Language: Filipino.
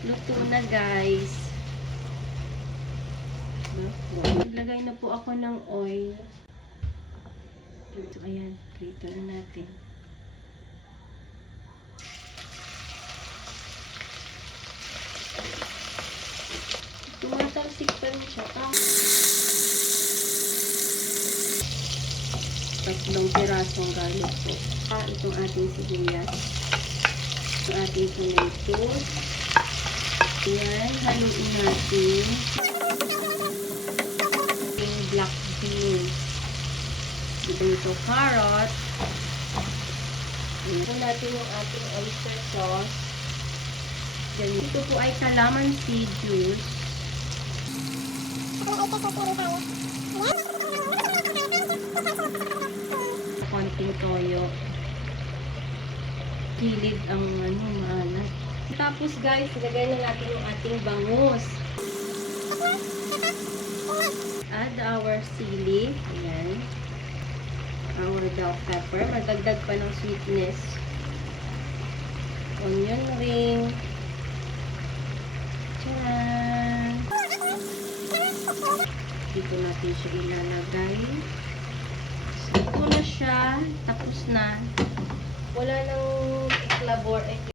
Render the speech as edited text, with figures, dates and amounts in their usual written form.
Luto na, guys. Naglagay na po ako ng oil. So, ayan. Prito na natin. Tumatalsik pa rin siya. Tatlong pirasong garlic po. Itong ating sibuyas. Itong ating tomatoes. Ayan. Haluin natin. Black beans. Ito carrot. Ito natin yung ating oyster sauce. Ito po ay calamansi juice. Konting toyo. Kilid ang maalat. Tapos guys, ilagay na natin yung ating bangus. Add our sili. Ayan. Our bell pepper. Magdagdag pa ng sweetness. Onion ring. Tcharan! Dito natin siya ilalagay. So, ito na siya. Tapos na. Wala nang iklabor.